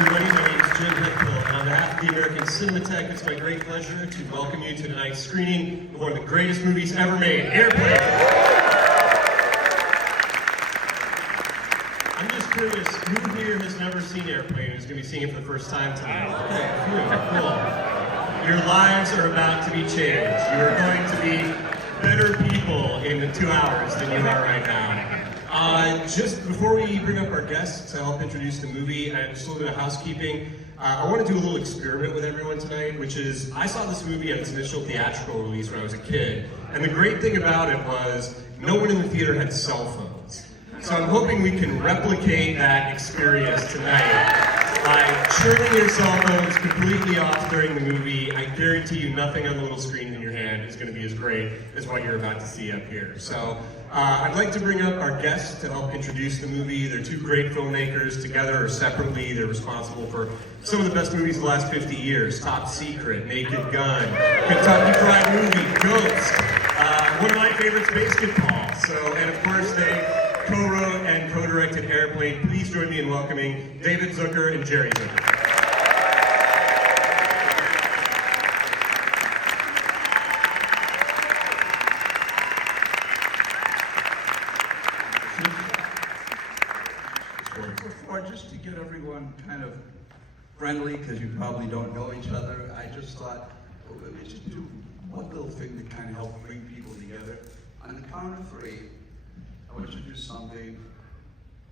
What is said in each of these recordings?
everybody. My name is Jim Hickhill, and on behalf of the American Cinematheque, it's my great pleasure to welcome you to tonight's screening of one of the greatest movies ever made, Airplane. I'm just curious, who here has never seen Airplane and is going to be seeing it for the first time tonight? Okay, cool. Your lives are about to be changed. You are going to be better people in 2 hours than you are right now. Just before we bring up our guests to help introduce the movie, and just a little bit of housekeeping, I want to do a little experiment with everyone tonight, which is, I saw this movie at its initial theatrical release when I was a kid, and the great thing about it was, no one in the theater had cell phones. So I'm hoping we can replicate that experience tonight by turning your cell phones completely off during the movie. I guarantee you nothing on the little screen in your hand is going to be as great as what you're about to see up here. So I'd like to bring up our guests to help introduce the movie. They're two great filmmakers. Together or separately, they're responsible for some of the best movies of the last 50 years. Top Secret, Naked Gun, Kentucky Fried Movie, Ghost. One of my favorites, Basketball. So, and of course they co-wrote and co-directed Airplane. Please join me in welcoming David Zucker and Jerry Zucker. Before, just to get everyone kind of friendly, because you probably don't know each other, I just thought, well, we should do one little thing to kind of help bring people together. On the count of three, I want you to do something.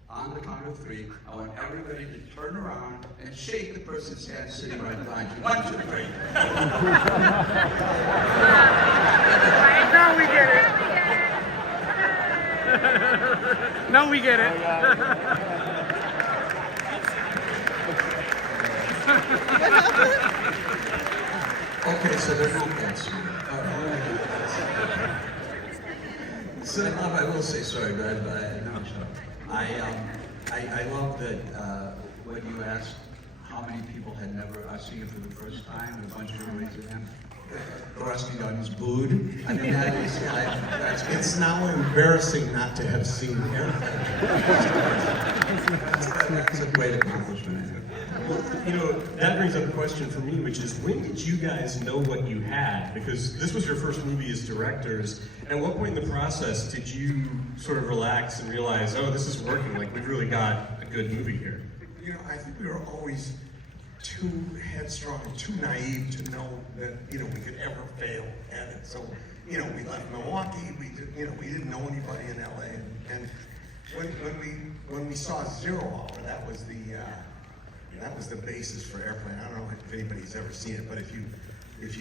On the count of three, I want everybody to turn around and shake the person's hand sitting right behind you. 1, 2, 3. Now we get it. Now we get it. Okay, so they're not that sweet. So I will say sorry, but I love that when you asked how many people had never seen it for the first time, and a bunch of people raised their hand. The rest of the audience booed. I mean, It's now embarrassing not to have seen Airplane. that's a great accomplishment. Well, you know, that brings up a question for me, which is, when did you guys know what you had? Because this was your first movie as directors. At what point in the process did you sort of relax and realize, oh, this is working, like we've really got a good movie here? You know, I think we were always too headstrong and too naive to know that, you know, we could ever fail at it. So, you know, we left Milwaukee, we didn't know anybody in LA. And when we saw 0 Hour, that was the basis for Airplane. I don't know if anybody's ever seen it, but if you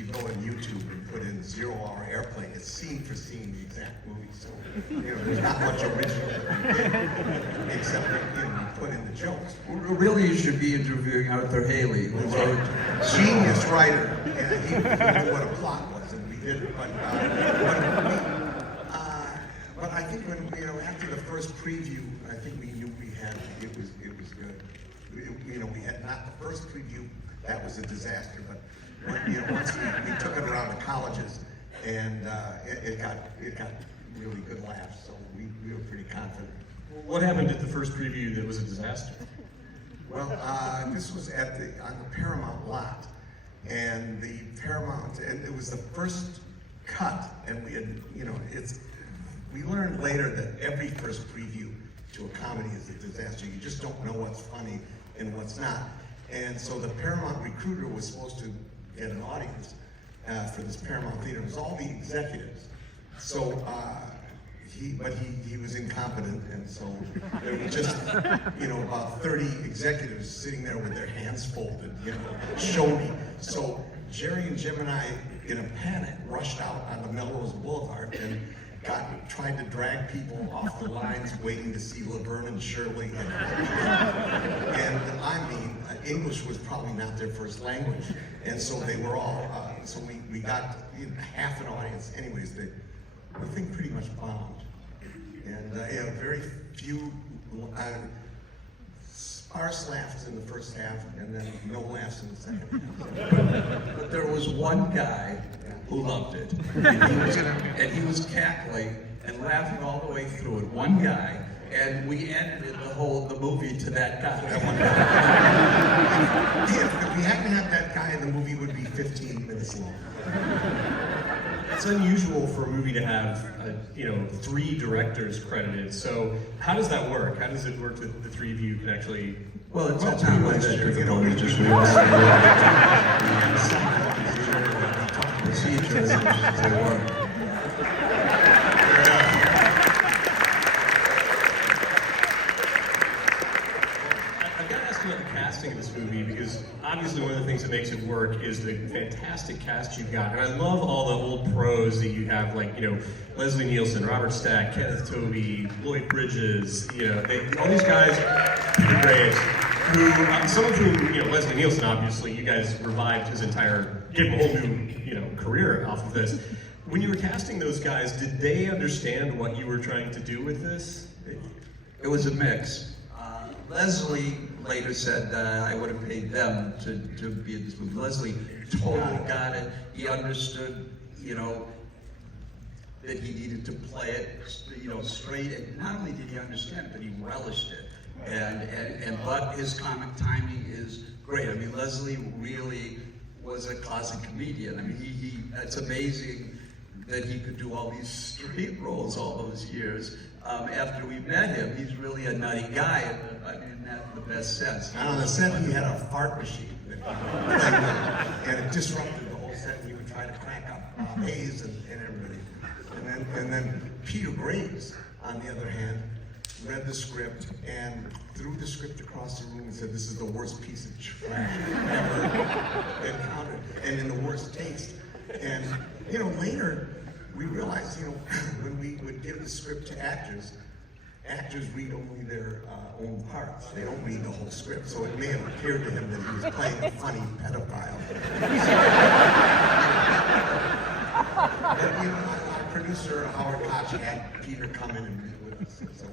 go on YouTube and put in 0 Hour Airplane, it's scene for scene the exact movie. So, you know, there's not much original except that, you know, we put in the jokes. Really, you should be interviewing Arthur Haley. Genius writer, and he knew what a plot was, and we did it. But I think when, you know, after the first preview, I think we knew we had it was good. You know, we had not the first preview, that was a disaster, but when, you know, once we took it around the colleges, and it got really good laughs, so we were pretty confident. What happened at the first preview that was a disaster? Well, this was on the Paramount lot, and the Paramount, and it was the first cut, and we had, you know, we learned later that every first preview to a comedy is a disaster. You just don't know what's funny and what's not. And so the Paramount recruiter was supposed to get an audience for this Paramount Theater. It was all the executives. So he was incompetent, and so there were just, you know, about 30 executives sitting there with their hands folded, you know, show me. So Jerry and Jim and I, in a panic, rushed out on the Melrose Boulevard and tried to drag people off the lines waiting to see Laverne and Shirley. And I mean, English was probably not their first language. And so they were all, so we got, you know, half an audience. Anyways, the thing pretty much bombed. And yeah, very few sparse laughs in the first half, and then no laughs in the second half. But there was one guy who loved it, and he was cackling and laughing all the way through it. One guy, and we edited the movie to that guy. That one guy. it's unusual for a movie to have, 3 directors credited. So how does that work? How does it work that the 3 of you can actually? Well, it's not pretty like much, that you know, difficult, we it's just we real. we See each other, it's like, well, I've got to ask you about the casting of this movie because obviously one of the things that makes it work is the fantastic cast you've got. And I love all the old pros that you have, like, Leslie Nielsen, Robert Stack, Kenneth Tobey, Lloyd Bridges, all these guys, Peter Graves, who, some of whom, Leslie Nielsen, obviously, you guys revived his entire, gave him a whole new, career off of this. When you were casting those guys, did they understand what you were trying to do with this? it was a mix. Leslie later said that I would have paid them to be in this movie. Leslie totally got it. He understood, that he needed to play it, straight. And not only did he understand it, but he relished it. But his comic timing is great. I mean, Leslie really was a classic comedian. I mean, it's amazing that he could do all these straight roles all those years. After we met him, he's really a nutty guy, in the best sense. And on the set, he had a fart machine. And it disrupted the whole set. He would try to crank up Hayes and everybody. And then Peter Graves, on the other hand, read the script and threw the script across the room and said, "This is the worst piece of trash I've ever encountered, and in the worst taste." And later we realized, when we would give the script to actors read only their own parts. They don't read the whole script. So it may have appeared to him that he was playing a funny pedophile. But, our producer, Howard Koch, had Peter come in and meet with us. So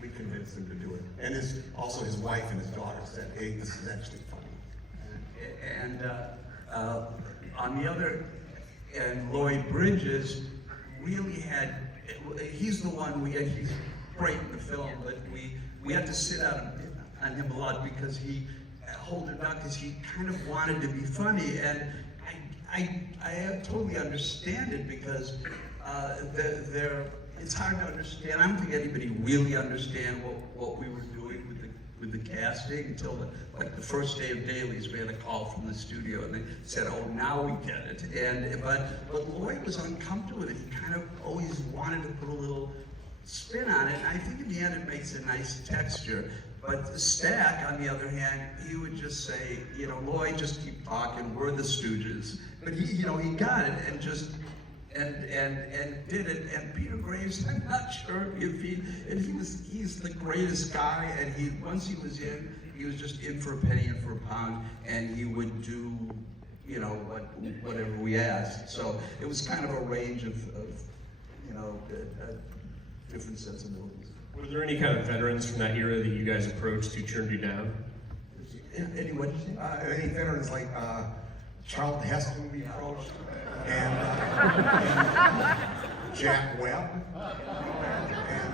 we convinced him to do it. And also his wife and his daughter said, "Hey, this is actually funny." And on the other, and Lloyd Bridges really had, he's the one he's great in the film, but we had to sit on him a lot because he hold it back because he kind of wanted to be funny, and I totally understand it because it's hard to understand. I don't think anybody really understand what we were doing with the casting until the first day of dailies. We had a call from the studio and they said, "Oh, now we get it." But Lloyd was uncomfortable with it. He kind of always wanted to put a little spin on it. And I think in the end it makes a nice texture. But the Stack, on the other hand, he would just say, "Lloyd, just keep talking. We're the Stooges." But he got it and just and did it. And Peter Graves, I'm not sure he's the greatest guy. And once he was in, he was just in for a penny and for a pound, and he would do, whatever we asked. So it was kind of a range of different sensibilities. Were there any kind of veterans from that era that you guys approached who turned you down? Anyone? Any veterans like Charlton Heston we approached, and Jack Webb, and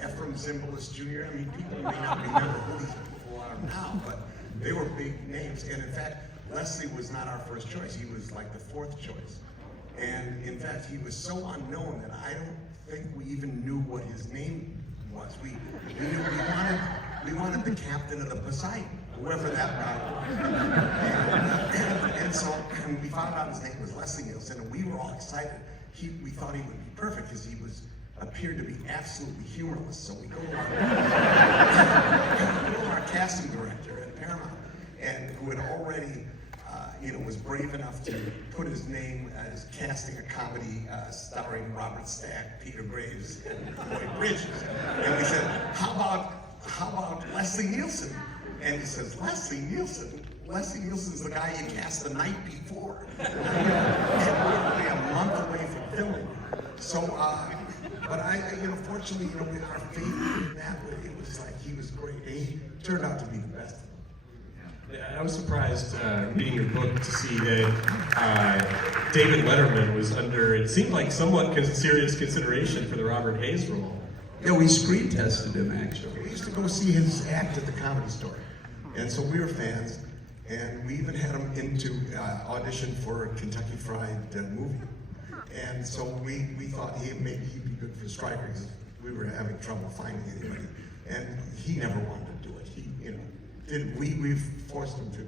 Ephraim Zimbalist Jr. I mean, people may not remember who these people are now, but they were big names. And in fact, Leslie was not our first choice. He was like the 4th choice. And in fact, he was so unknown that I don't think we even knew what his name was. We knew we wanted the captain of the Poseidon, whoever that guy was. And so we found out his name was Leslie Nielsen, and we were all excited. We thought he would be perfect because he appeared to be absolutely humorless. So we go to our casting director at Paramount, and who had already was brave enough to put his name as casting a comedy starring Robert Stack, Peter Graves, and Lloyd Bridges. And we said, how about Leslie Nielsen? And he says, Leslie Nielsen? Leslie Nielsen's the guy you cast the night before. And we're only a month away from filming. So, but fortunately, our faith in that, it was like he was great. He turned out to be the best. I was surprised reading your book to see that David Letterman was under, it seemed like somewhat serious consideration for the Robert Hayes role. Yeah, we screen tested him actually. We used to go see his act at the Comedy Store. And so we were fans, and we even had him into audition for a Kentucky Fried movie. And so we thought maybe he'd be good for Stryker because we were having trouble finding anybody. And he never wanted to do it. He, you know, we forced him to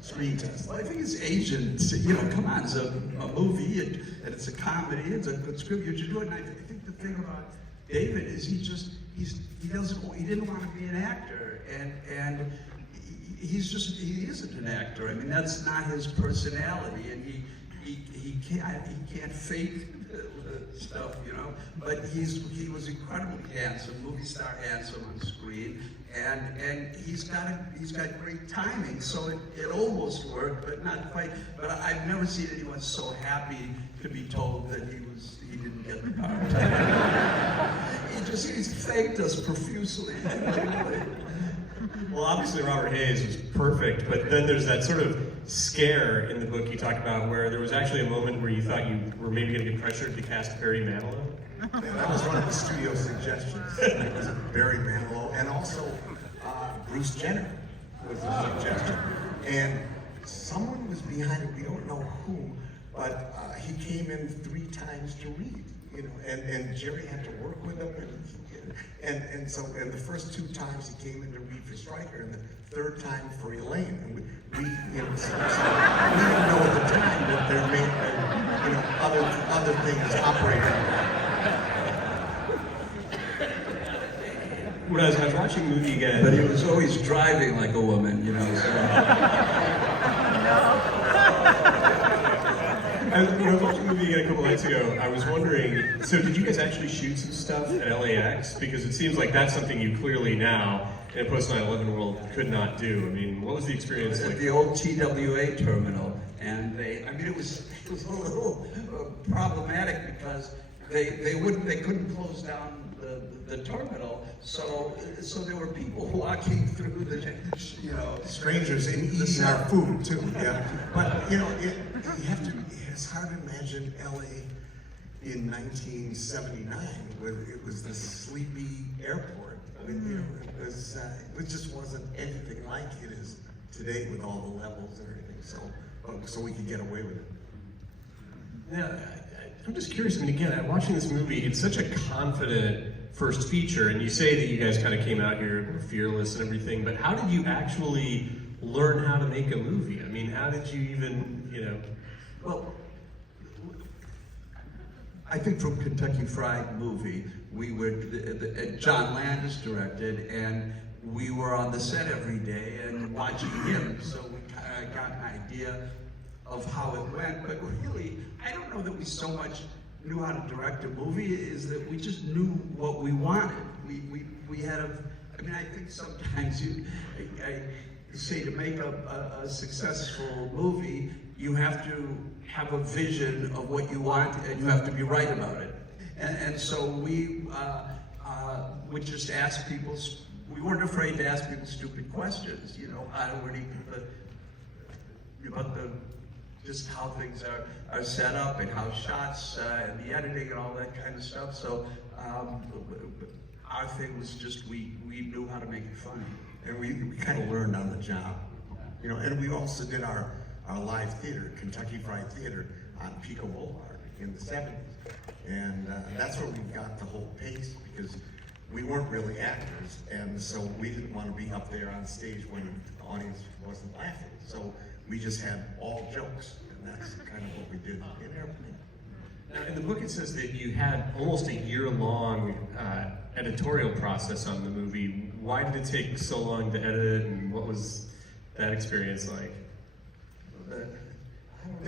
screen test. Well, I think his agent said, you know, come on, it's a movie and it's a comedy, it's a good script, you should do it. And I think the thing about David is he didn't want to be an actor, and he isn't an actor. I mean, that's not his personality, and he can't fake stuff, you know. But he was incredibly handsome, movie star handsome on screen, and he's got great timing. So it almost worked, but not quite. But I've never seen anyone so happy to be told that he didn't get the part. He's thanked us profusely. Well, obviously Robert Hayes was perfect, but then there's that sort of scare in the book you talk about where there was actually a moment where you thought you were maybe going to get pressured to cast Barry Manilow. That was one of the studio suggestions. It was Barry Manilow, and also Bruce Jenner was a suggestion. And someone was behind it. We don't know who, but he came in 3 times to read. You know, and Jerry had to work with him, and so the first 2 times he came in to read for Stryker, and the 3rd time for Elaine. And we you know, so we didn't know at the time that there may you know other things operating. When I was watching the movie again, But he was always driving like a woman, you know. So. I was watching the movie again a couple nights ago. I was wondering, so did you guys actually shoot some stuff at LAX? Because it seems like that's something you clearly now, in a post 9/11 world, could not do. I mean, what was the experience like? At the old TWA terminal, and it was a little problematic because they couldn't close down the terminal, so there were people walking through the, you know, Strangers and eating our food too. Yeah, but you know, it's hard to imagine LA in 1979 where it was this sleepy airport. I mean, you know, it just wasn't anything like it is today with all the levels and everything. So we could get away with it. Yeah, I'm just curious. I mean, again, watching this movie, it's such a confident first feature, and you say that you guys kind of came out here fearless and everything, but how did you actually learn how to make a movie? I mean, how did you even, you know? Well, I think from Kentucky Fried Movie, we were, John Landis directed, and we were on the set every day and watching him, so we kind of got an idea of how it went, but really, I don't know that we so much knew how to direct a movie, is that we just knew what we wanted. We had I mean, I think sometimes I say to make a successful movie, you have to have a vision of what you want, and you have to be right about it. And so we would just ask people, we weren't afraid to ask people stupid questions, you know, just how things are set up and how shots and the editing and all that kind of stuff. So our thing was just we knew how to make it funny. And we kind of learned on the job, you know. And we also did our live theater, Kentucky Fried Theater, on Pico Boulevard in the 70s, and that's where we got the whole pace, because we weren't really actors, and so we didn't want to be up there on stage when the audience wasn't laughing. So we just had all jokes, and that's kind of what we did in Airplane. Now, in the book it says that you had almost a year-long editorial process on the movie. Why did it take so long to edit it, and what was that experience like?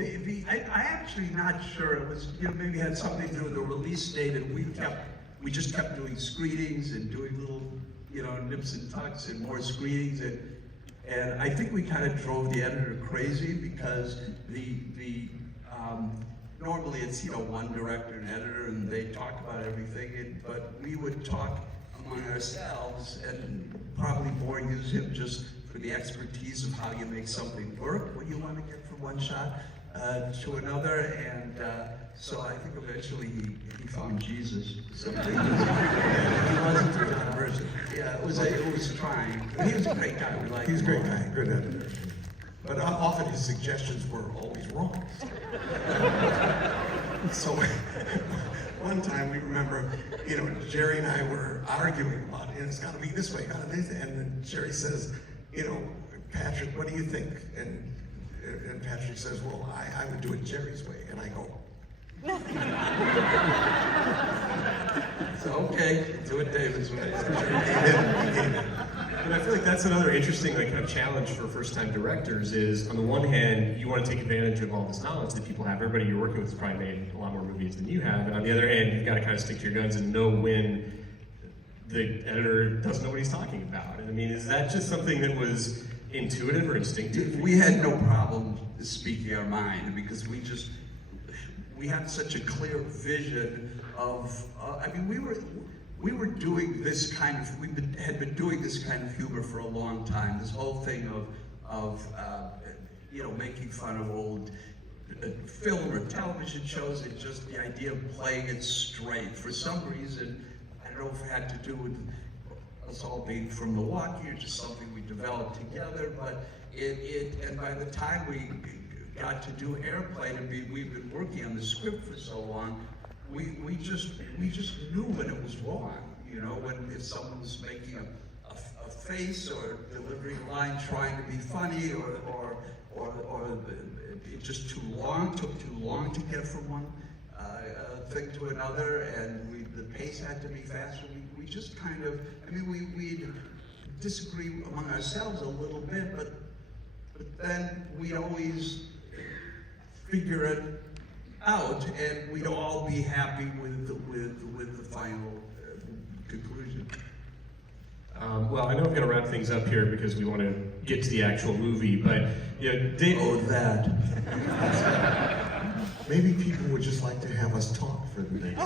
I'm actually not sure. It was, you know, maybe had something to do with the release date, and we just kept doing screenings and doing little, you know, nips and tucks and more screenings, and I think we kind of drove the editor crazy, because normally it's, you know, one director and editor, and they talk about everything, but we would talk among ourselves and probably more use him just for the expertise of how you make something work, what you want to get from one shot to another, and so I think eventually he found Jesus. So he wasn't the kind of person. Yeah, it was trying. But he was a great guy. We liked him. He's a great guy, good editor. But often his suggestions were always wrong. So one time we remember, Jerry and I were arguing about it, and it's got to be this way, got to be this, and then Jerry says, Patrick, what do you think? And Patrick says, well, I would do it Jerry's way, and I go. So, okay, do it David's way. And I feel like that's another interesting kind of challenge for first-time directors is, on the one hand, you want to take advantage of all this knowledge that people have. Everybody you're working with has probably made a lot more movies than you have. And on the other hand, you've got to kind of stick to your guns and know when the editor doesn't know what he's talking about. And I mean, is that just something that was intuitive or instinctive? We had no problem speaking our mind because we had such a clear vision of, we were doing this kind of, had been doing this kind of humor for a long time. This whole thing of making fun of old film or television shows, and just the idea of playing it straight. For some reason, I don't know if it had to do with us all being from Milwaukee or just something we developed together, but and by the time we got to do Airplane, and we've been working on the script for so long, we just knew when it was wrong. When if someone was making a face or delivering a line trying to be funny, or it just took too long to get from one thing to another, and the pace had to be faster. We just kind of, we'd disagree among ourselves a little bit, but then we'd always figure it out, and we'd all be happy with the final conclusion. Well, I know I'm going to wrap things up here because we want to get to the actual movie, but Dave. Oh, that. Maybe people would just like to have us talk for the next.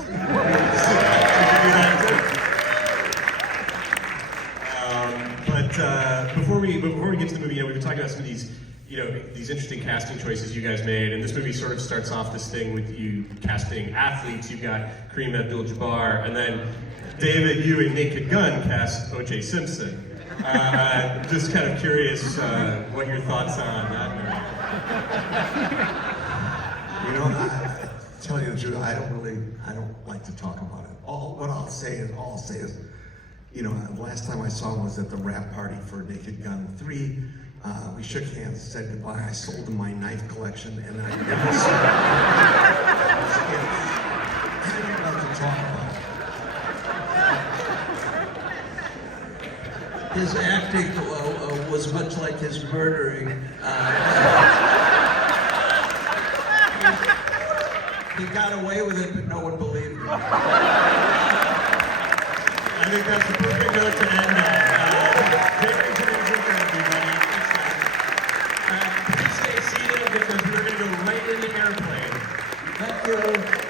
But before we get to the movie, we've been talking about some of these interesting casting choices you guys made, and this movie sort of starts off this thing with you casting athletes. You've got Kareem Abdul-Jabbar, and then David, you and Naked Gun cast O.J. Simpson. Just kind of curious what your thoughts are on that. I tell you the truth, I don't like to talk about it. All I'll say is, the last time I saw him was at the wrap party for Naked Gun 3. We shook hands, said goodbye. I sold him my knife collection, and I never saw him. I don't like to talk about it. His acting was much like his murdering. He got away with it, but no one believed him. I think that's the perfect note to end on. Please stay seated because we're going to go right into Airplane. Thank you.